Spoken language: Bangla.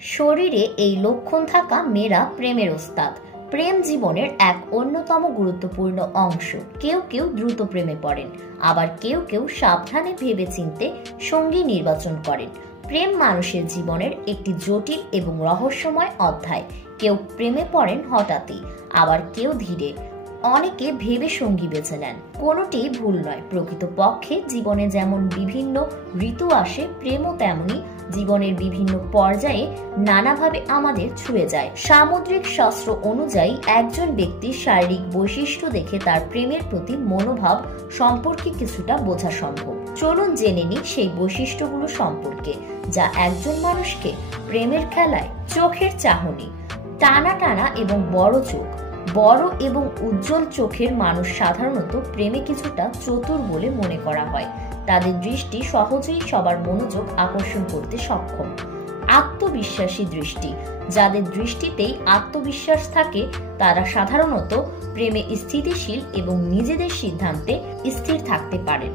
শরীরে এই লক্ষণ থাকা মেয়েরা প্রেমের ওস্তাদ। প্রেম জীবনের এক অন্যতম গুরুত্বপূর্ণ অংশ। কেউ কেউ দ্রুত প্রেমে পড়েন, আবার কেউ কেউ সাবধানে ভেবেচিন্তে সঙ্গী নির্বাচন করেন। প্রেম মানুষের জীবনের একটি জটিল এবং রহস্যময় অধ্যায়। কেউ প্রেমে পড়েন হঠাৎই, আবার কেউ ধীরে। অনেকে ভেবে সঙ্গী বেছে নেন। কোনোটি ভুল নয়। প্রকৃতপক্ষে জীবনে যেমন বিভিন্ন ঋতু আসে, প্রেমও তেমনি জীবনের বিভিন্ন পর্যায়ে নানাভাবে আমাদের ছুঁয়ে যায়। সামুদ্রিক শাস্ত্র অনুযায়ী একজন ব্যক্তির শারীরিক বৈশিষ্ট্য দেখে তার প্রেমের প্রতি মনোভাব সম্পর্কে কিছুটা বোঝা সম্ভব। চলুন জেনে নিই সেই বৈশিষ্ট্যগুলো সম্পর্কে, যা একজন মানুষকে প্রেমের খেলায়। চোখের চাহনি। টানা টানা এবং বড় চোখ। বড় এবং উজ্জ্বল চোখের মানুষ সাধারণত প্রেমে কিছুটা চতুর বলে মনে করা হয়। তাদের দৃষ্টি সহজেই সবার মনোযোগ আকর্ষণ করতে সক্ষম। আত্মবিশ্বাসী দৃষ্টি। যাদের দৃষ্টিতেই আত্মবিশ্বাস থাকে তারা সাধারণত প্রেমে স্থিতিশীল এবং নিজেদের সিদ্ধান্তে স্থির থাকতে পারেন।